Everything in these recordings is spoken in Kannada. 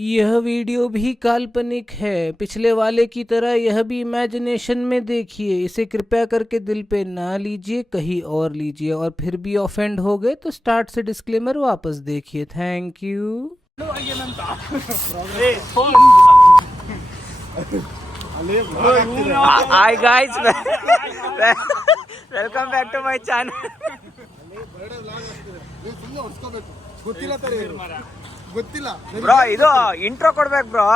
यह वीडियो भी काल्पनिक है। पिछले वाले की तरह यह भी इमेजिनेशन में देखिए। इसे कृपया करके दिल पे ना लीजिए, कहीं और लीजिए। और फिर भी ऑफेंड हो गए तो स्टार्ट से डिस्क्लेमर वापस देखिए। Thank you. Hi guys, welcome back to my channel. Bro ಇದು ಇಂಟ್ರೋ ಕೊಡ್ಬೇಕು ಬ್ರೋ.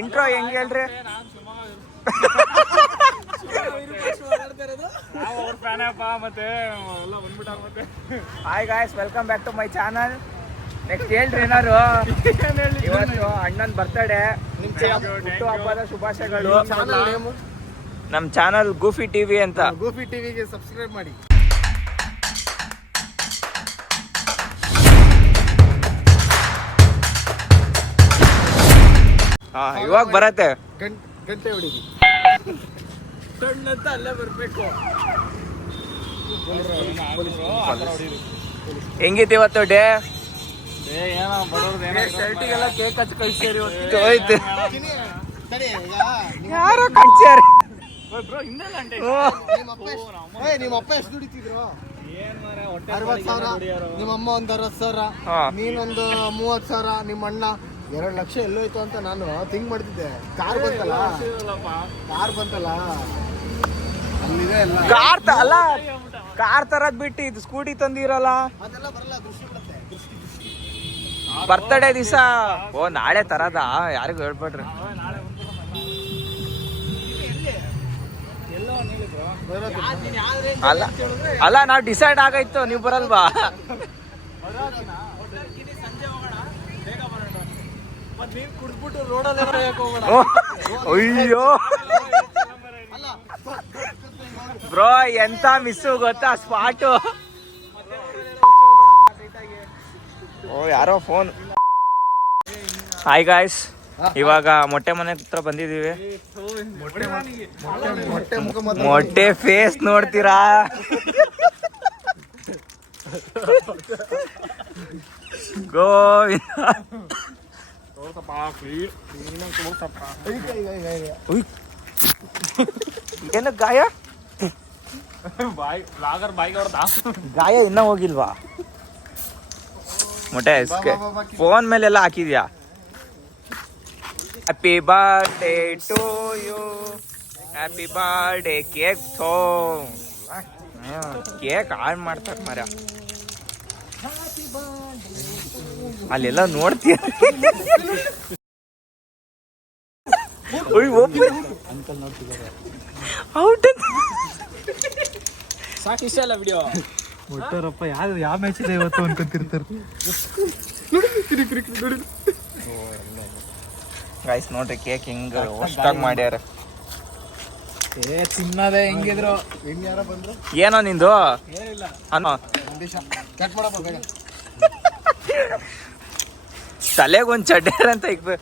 ಇಂಟ್ರೋ ಹೆಂಗ್ ಹೇಳ್ರಿ? Hi guys, welcome back to my channel. Next ಹೇಳ್ರಿ ಏನಾರು. ಇವತ್ತು ಅಣ್ಣನ್ ಬರ್ತಡೇ, ಹುಟ್ಟು ಹಬ್ಬದ ಶುಭಾಶಯಗಳು. ನಮ್ಮ ಚಾನಲ್ ಗೂಫಿ ಟಿವಿ ಅಂತ. ಗೂಫಿ ಟಿವಿಗೆ ಸಬ್ಸ್ಕ್ರೈಬ್ ಮಾಡಿ. ಹಾ, ಇವಾಗ ಬರತ್ತೆ. ಗಂಟೆ ಹೊಡಿರಿ. ಸಣ್ಣಂತ ಅಲ್ಲೇ ಬರ್ಬೇಕು. ಹೆಂಗಿತ್ತು ಇವತ್ತು ಡೇ? ಶರ್ಟಿಗೆಲ್ಲ ಕೇಕ್ ಹಚ್ಚಿ ಕಳ್ಸಿರಿ. ಯಾರೋ ಕಳ್ಸ್ಯಾರ. ನಿಮ್ಮ ಅಪ್ಪ ಎಷ್ಟು ದುಡಿತಿದ್ರು? 60,000. ನಿಮ್ಮ ಅಮ್ಮ ಒಂದು 60,000, ನೀನೊಂದು 30,000, ನಿಮ್ಮ ಅಣ್ಣ 2 ಲಕ್ಷ ಎಲ್ಲೋಯ್ತು ಅಂತ ನಾನು ಥಿಂಕ್ ಮಾಡ್ತಿದ್ದೆ. ಕಾರ್ ಬಂತಲ್ಲ ಅಲ್ಲಿದೆ ಎಲ್ಲ. ಕಾರ್ ತರದ್ ಬಿಟ್ಟು ಇದು ಸ್ಕೂಟಿ ತಂದಿರಲ್ಲ. ಅದೆಲ್ಲ ಬರಲ್ಲ, ದೃಷ್ಟಿ ಬಿಡುತ್ತೆ. ಬರ್ತಡೇ ದಿವಸ. ಓ, ನಾಳೆ ತರದ? ಯಾರಿಗೂ ಹೇಳ್ಬೇಡ್ರಿ. ಅಲ್ಲ ನಾವ್ ಡಿಸೈಡ್ ಆಗೈತು, ನೀವು ಬರಲ್ವಾ? ಅಯ್ಯೋ ಬ್ರೋ, ಎಂತ ಮಿಸ್ಸು ಗೊತ್ತಾ ಸ್ಪಾಟು. ಓ, ಯಾರೋ ಫೋನ್. ಹಾಯ್ ಗಾಯ್ಸ್, ಇವಾಗ ಮೊಟ್ಟೆ ಮನೆ ಹತ್ರ ಬಂದಿದೀವಿ. ಮೊಟ್ಟೆ ಫೇಸ್ ನೋಡ್ತೀರಾ? ಗೋವಿಂದ. ಏನು ಗಾಯ? ಗಾಯ ಇನ್ನ ಹೋಗಿಲ್ವಾ? ಮೊಟ್ಟೆ ಫೋನ್ ಮೇಲೆಲ್ಲ ಹಾಕಿದ್ಯಾ? Happy birthday to you, happy birthday. Cake cake ಹಾಳು ಮಾಡ್ತಾರೆ ಮರ. ಅಲ್ಲೆಲ್ಲ ನೋಡ್ತೀಯ? ಸಾಕಿಷ್ಟಲ್ಲ ವಿಡಿಯೋ. ಮೊಟ್ಟರಪ್ಪ ಯಾವ ಮ್ಯಾಚ್ ಇದೆ ಇವತ್ತು ಅನ್ಕೊಂತಿರ್ತಾರೆ. ಗೈಸ್ ನೋಡ್ರಿ, ಕೇಕ್ ಹಿಂಗ ಅಷ್ಟಾಗಿ ಮಾಡ್ಯಾರ. ತಿನ್ನೋದೇ ಹೆಂಗಿದ್ರು. ಇನ್ಯಾರ ಬಂದ್ರು? ಏನೋ ನಿಂದು? ಏನಿಲ್ಲ, ಕಟ್ ಮಾಡಪ್ಪ ಬೇಗ. ತಲೆಗೊಂದು ಚಡ್ಡಾರ ಅಂತ ಈಗ.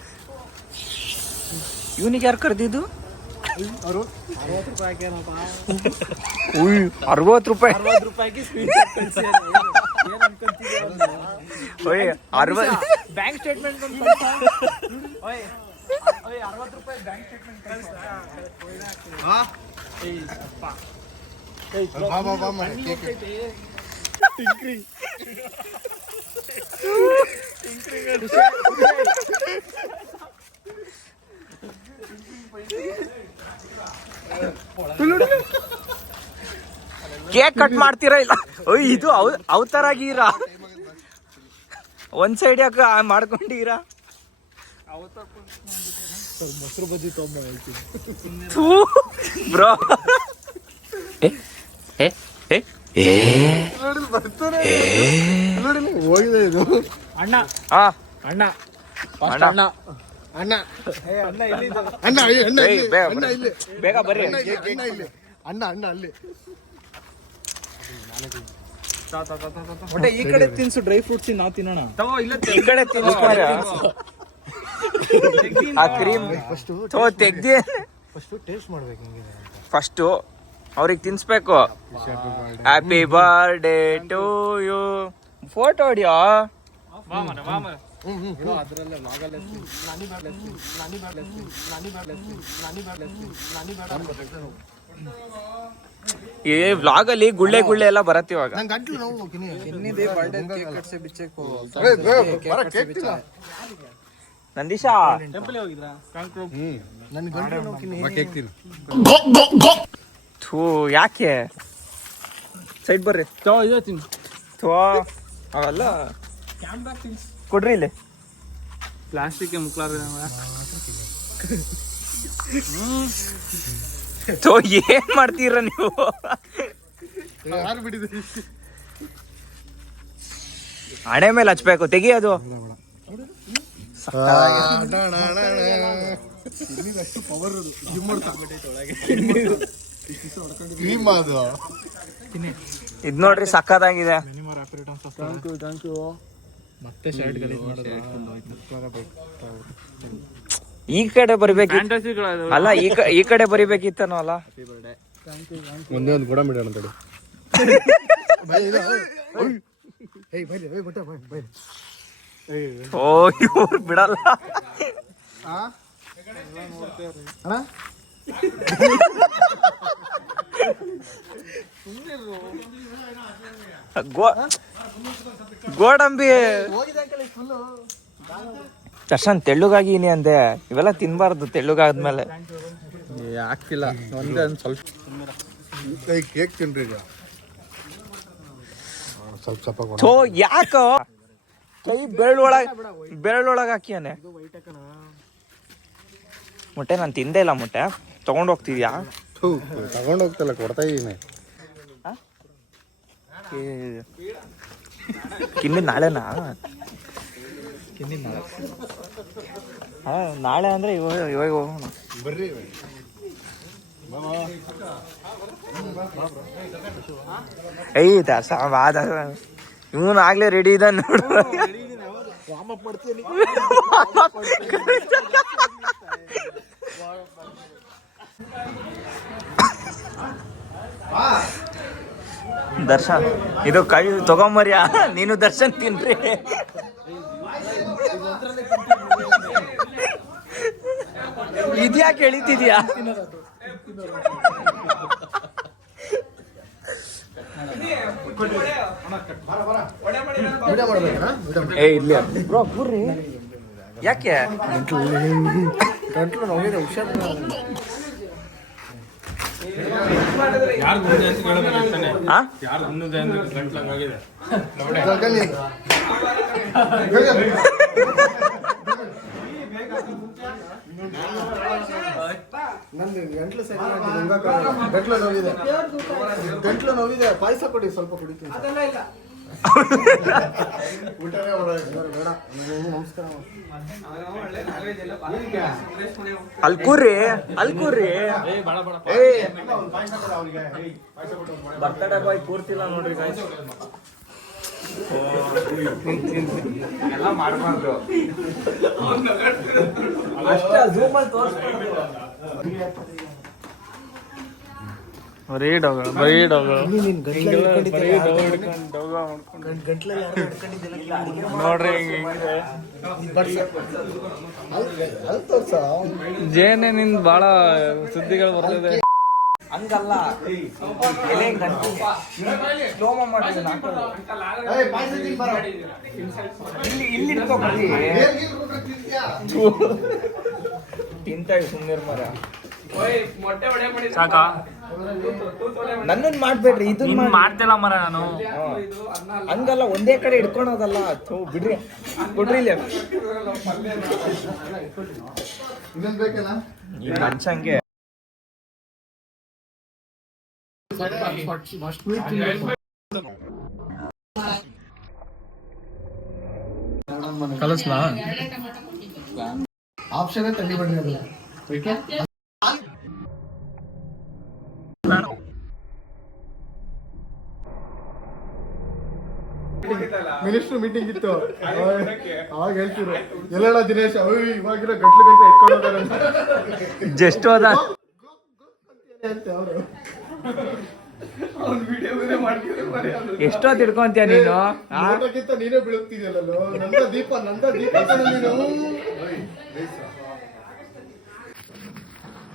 ಇವನಿಗೆ ಯಾರು ಕರೆದಿದ್ದು? ಅವರು 60 ರೂಪಾಯಿ. 60 ರೂಪಾಯಿಗೆ ಸ್ವೀಟ್ ಕಳ್ಸಿ. ಏನ್ ಅನ್ಕೊಂತಿದ್ಯಾ? 60 ಬ್ಯಾಂಕ್ ಸ್ಟೇಟ್ಮೆಂಟ್ ಬಂದು 60 ರೂಪಾಯಿ ಬ್ಯಾಂಕ್ ಸ್ಟೇಟ್ಮೆಂಟ್ ಕಳ್ಸ. ಕೇಕ್ ಕಟ್ ಮಾಡ್ತೀರಾ ಇಲ್ಲ? ಇದು ಅವತರಾಗಿರ ಒಂದ್ ಸೈಡ್ ಯಾಕೆ ಮಾಡ್ಕೊಂಡಿರ? ಮೊಸರು ಬಜ್ಜಿ ತೊಂಬ ಬ್ರೋ. ಹೋಗಿದೆ ಇದು. ಅಣ್ಣ ಹಾ, ಅಣ್ಣ ಅಣ್ಣ ಅಣ್ಣ ಅಣ್ಣ ಎಲ್ಲಿದ್ದು? ಅಣ್ಣ ಅಣ್ಣ ಏಯ್, ಬೇಗ ಅಣ್ಣ ಬರ್ರಿ. ಇಲ್ಲಿ ಬೇಗ ಬರ್ರಿ. ಅಣ್ಣ ಇಲ್ಲಿ ಅಣ್ಣ ಅಲ್ಲಿ. ಒಟ್ಟೆ ಈ ಕಡೆ ತಿನ್ಸು, ಡ್ರೈ ಫ್ರೂಟ್ಸ್ ನಾವು ತಿನ್ನೋಣ. ಈ ಕಡೆ ತಿನ್ಸ್ಕೊಂಡ್ರ ಆ ಕ್ರೀಮ್ ತೆಗ್ದಿ. ಫಸ್ಟ್ ಟೇಸ್ಟ್ ಮಾಡ್ಬೇಕು ಹೆಂಗಿದೆ ಅಂತ. ಫಸ್ಟು ಅವ್ರಿಗೆ ತಿನ್ಸ್ಬೇಕು. Happy birthday to you. Photo ಹೊಡಿಯೋ. ಈ ವ್ಲಾಗ್ ಅಲ್ಲಿ ಗುಳ್ಳೆ ಗುಳ್ಳೆ ಎಲ್ಲ ಬರತ್ತೆ ಇವಾಗ. ನಂಗೆ ಗಂಟ್ಲು ನೋವು ನಂದೀಶಾ ನನ್ ಗಂಟ್ಲು ನೋವು ಥೂ ಯಾಕೆ ಸೈಡ್ ಬರ್ರಿ ಥೂ ಅವೆಲ್ಲ ಕೊಡ್ರಿ ಇಲ್ಲಿ ಪ್ಲಾಸ್ಟಿಕ್ ಮುಕ್ಲಾರ ಥೂ ಏನ್ ಮಾಡ್ತೀರ ನೀವು? ಹಣೆ ಮೇಲೆ ಹಚ್ಬೇಕು, ತೆಗಿಯೋದು. ಇದ್ ನೋಡ್ರಿ ಸಕ್ಕತ್ತಾಗಿದೆ. ಮತ್ತೆ ಶರ್ಟ್ ಈ ಕಡೆ ಬರಿಬೇಕಿತ್ತು ಅಲ್ಲ, ಈ ಕಡೆ ಬರಿಬೇಕಿತ್ತನೋ ಅಲ್ಲ. ಒಂದೇ ಒಂದು ಕೂಡ ಬಿಡೋಣ ತಡಿ. ಓ ಇವ್ರು ಬಿಡಲ್ಲ. ಗೋಡಂಬಿ ದರ್ಶನ್ ತೆಳ್ಳುಗಾಗಿನಿ ಅಂದೆ, ಇವೆಲ್ಲ ತಿನ್ಬಾರ್ದು ತೆಳ್ಳುಗಾದ್ಮೇಲೆ. ಹಾಕಿಲ್ಲ ಒಂದೇ ಒಂದು ಸ್ವಲ್ಪ ಕೇಕ್ ತಿನ್ರಿ ಈಗ. ಸ್ವಲ್ಪ ಥೋ ಯಾಕೋ ಕೈ ಬೆರಳೊಳಗ ಹಾಕಿಯಾನೆ. ಮೊಟ್ಟೆ ನಾನು ತಿಂದೇ ಇಲ್ಲ. ಮೊಟ್ಟೆ ತಗೊಂಡ್ ಹೋಗ್ತಿದ್ಯಾ? ತಗೊಂಡ್ ಹೋಗ್ತಲ್ಲ, ಕೊಡ್ತಾ ಇದೀನಿ. ಕಿನ್ನಿ ನಾಳೆನಾ? ಹಾ ನಾಳೆ ಅಂದ್ರೆ ಇವಾಗ ಹೋಗೋಣ. ಬರ್ರಿ ಇವನು ಆಗ್ಲೇ ರೆಡಿ ಇದ ನೋಡು. ದರ್ಶನ್ ಇದು ಕೈ ತಗೊಂಬರ್ಯಾ, ನೀನು ದರ್ಶನ್ ತಿನ್ರಿ. ಇದ್ಯಾಕೆ ಎಳಿತಿದ್ಯಾ? ಏ ಇಲ್ಲಿ ಬ್ರೋ ಕೂರ್ರಿ. ಯಾಕೆ ಗಂಟ್ಲು ನೋವಿದೆ, ಹುಷಾರು. ನಂದು ಗಂಟ್ಲು ಸರಿ ಗಂಟ್ಲು ನೋವಿದೆ, ಗಂಟ್ಲು ನೋವಿದೆ. ಪಾಯಸ ಕೊಡಿ, ಸ್ವಲ್ಪ ಕುಡಿತೀನಿ. ಊಟನೇ ಬೇಡ. ನಮಸ್ಕಾರ. ಅಲ್ಕೂರ್ರಿ ಬರ್ತಡೇ ಬಾಯ್ ಕೂರ್ತಿಲ್ಲ ನೋಡ್ರಿ. ಎಲ್ಲ ಮಾಡ್ಬಾರ್ದು ಅಷ್ಟೇ. ಝೂಮಲ್ಲಿ ತೋರಿಸ್ಬಾರ್ದು. ಬರೀ ಡೋಗಳು ನೋಡ್ರಿ ಜೇನೆ ನಿಂದ ಬಾಳ ಸುದ್ದಿಗಳು ಬರ್ತದೆ. ಹಂಗಲ್ಲ, ಇಲ್ಲಿ ತಿಂತ ಸುಮ್ಮನೆ ಮರ. ಸಾಕಾ? ನನ್ನನ್ ಮಾಡ್ಬೇಡ್ರಿ, ಇದನ್ನ ಮಾಡ್ತಿಲ್ಲ ಮರ ನಾನು. ಹಂಗಲ್ಲ, ಒಂದೇ ಕಡೆ ಹಿಡ್ಕೊಳೋದಲ್ಲ. ಬಿಡ್ರಿ, ಕೊಡ್ರಿ ಇಲ್ಲಿ. ಈ ಮನುಷ್ಯಂಗೆ ಕಲಸ್ಲಾ ಆಪ್ಷನ್ ತಳ್ಳಿ ಬಿಡ್ರಿ. ಮಿನಿಸ್ಟರ್ ಮೀಟಿಂಗ್ ಇತ್ತು, ಅವಾಗ ಹೇಳ್ತಿರು ಎಲ್ಲ ದಿನೇಶ್ ಇವಾಗಿರೋ ಗಂಟ್ಲು ಇಟ್ಕೊಂಡು ಜಸ್ಟ್ ಹೋದ. ಅವರು ಎಷ್ಟೊತ್ತು ಇಟ್ಕೊಂತೀಯ ನೀನು ಊಟಕ್ಕಿಂತ ನೀನೇ ಬೀಳುತ್ತೀಯಲ್ಲ ನಂದ ದೀಪ ಕಣೋ ನೀನು.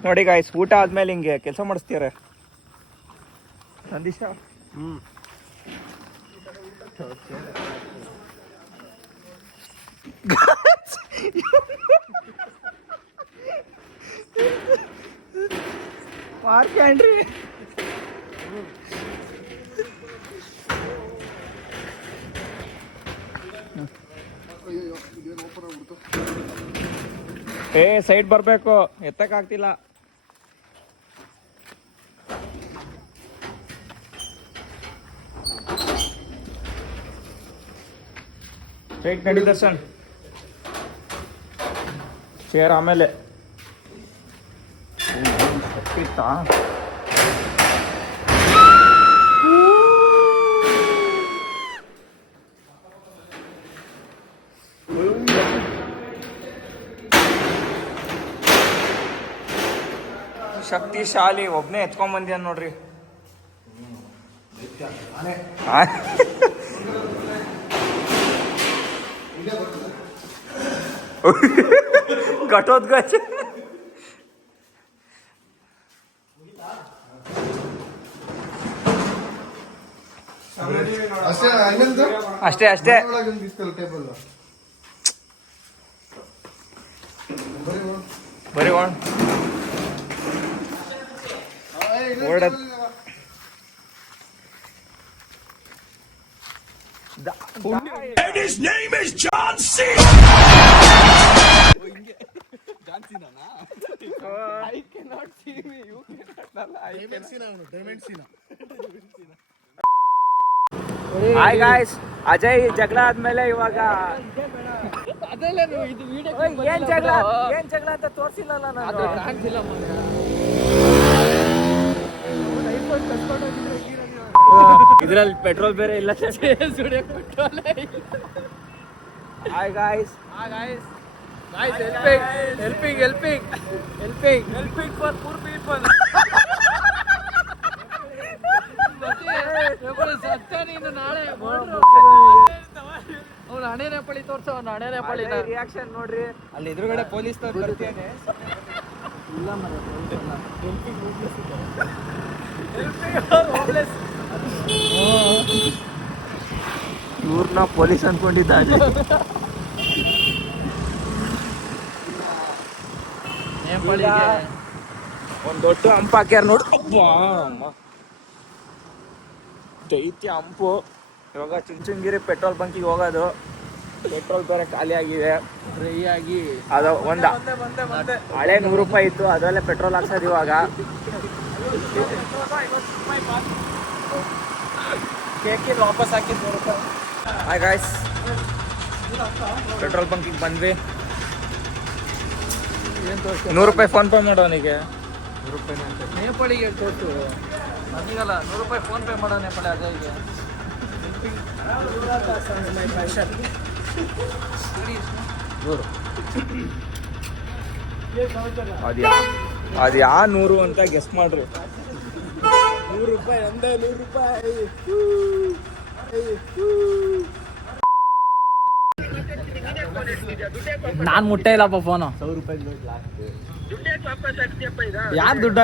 ನೋಡಿ ಗಾಯ್ಸ್, ಊಟ ಆದ್ಮೇಲೆ ಹಿಂಗೆ ಕೆಲಸ ಮಾಡಿಸ್ತೀರ ನಂದೀಶ. ಮಾರ್ಕ್ಯಾಂಡ್ರಿ ಸೈಡ್ ಬರ್ಬೇಕು, ಎತ್ತಕ್ಕಾಗ್ತಿಲ್ಲ. ಸೈಡ್ ನಡಿ ದರ್ಶನ್, ಚೇರ್ ಆಮೇಲೆ ಇತ್ತಾ. ಶಕ್ತಿಶಾಲಿ ಒಬ್ನೇ ಎತ್ಕೊಂಡ್ ಬಂದ್ಯಾನ ನೋಡ್ರಿ. ಘಟೋದ್ಗಜ. ಅಷ್ಟೇ ಅಷ್ಟೇ. ಬರೀ ಓಡದ್ And his name is John C. I cannot see me, you hi guys, Ajay ಜಗಳ ಆದ್ಮೇಲೆ ಇವಾಗ ಏನ್ ಜಗಳ ಅಂತ ತೋರ್ಸಿಲ್ಲಲ್ಲ ನಾನು. ಇದ್ರಲ್ಲಿ ಪೆಟ್ರೋಲ್ ಬೇರೆ ಇಲ್ಲ. Hi guys, helping for poor people. Reaction ನೋಡ್ರಿ, ಅಲ್ಲಿ ಎದುರುಗಡೆ ಪೊಲೀಸ್ ಬರ್ತಿಯಾನೆ. ಇವ್ರನ್ನ ಪೊಲೀಸ್ ಅನ್ಕೊಂಡಿದ್ದಾರೆ. ಒಂದ್ ದೊಡ್ಡ ಹಂಪ್ ಹಾಕ್ಯಾರ ನೋಡು. ದೈತ್ಯ ಹಂಪು. ಇವಾಗ ಚುಂಚುಂಗಿರಿ ಪೆಟ್ರೋಲ್ ಬಂಕಿಗೆ ಹೋಗೋದು. ಪೆಟ್ರೋಲ್ ಬೇರೆ ಖಾಲಿ ಆಗಿದೆ. ಅದು ಒಂದ ಹಳೆ 100 ರೂಪಾಯಿ ಇತ್ತು, ಅದರಲ್ಲೇ ಪೆಟ್ರೋಲ್ ಹಾಕ್ಸೋದು ಇವಾಗ. ವಾಪಸ್ ಹಾಕಿದ್ 100 ರೂಪಾಯಿ. ಹಾಯ್ ಗಾಯ್ಸ್, ಪೆಟ್ರೋಲ್ ಬಂಕಿಗೆ ಬಂದ್ವಿ. 100 ರೂಪಾಯಿ ಫೋನ್ ಪೇ ಮಾಡೋನಿಗೆ. 100 ರೂಪಾಯಿ ನೇಪಾಳಿಗೆ ತೋರಿಸು ನನಗಲ್ಲ. 100 ರೂಪಾಯಿ ಫೋನ್ ಪೇ ಮಾಡೋ ನೇಪಾಳಿ ಅಜಯ್ಗೆ. ಅದು ಯಾ 100 ಅಂತ ಗೆಸ್ ಮಾಡ್ರಿ. 100 ರೂಪಾಯಿ ಅಂದೆ, 100 ರೂಪಾಯಿ. ನಾನ್ ಮುಟ್ಟೆ ಇಲ್ಲಪ್ಪ ಫೋನು. 100 ರೂಪಾಯಿ ಯಾರು ದುಡ್ಡ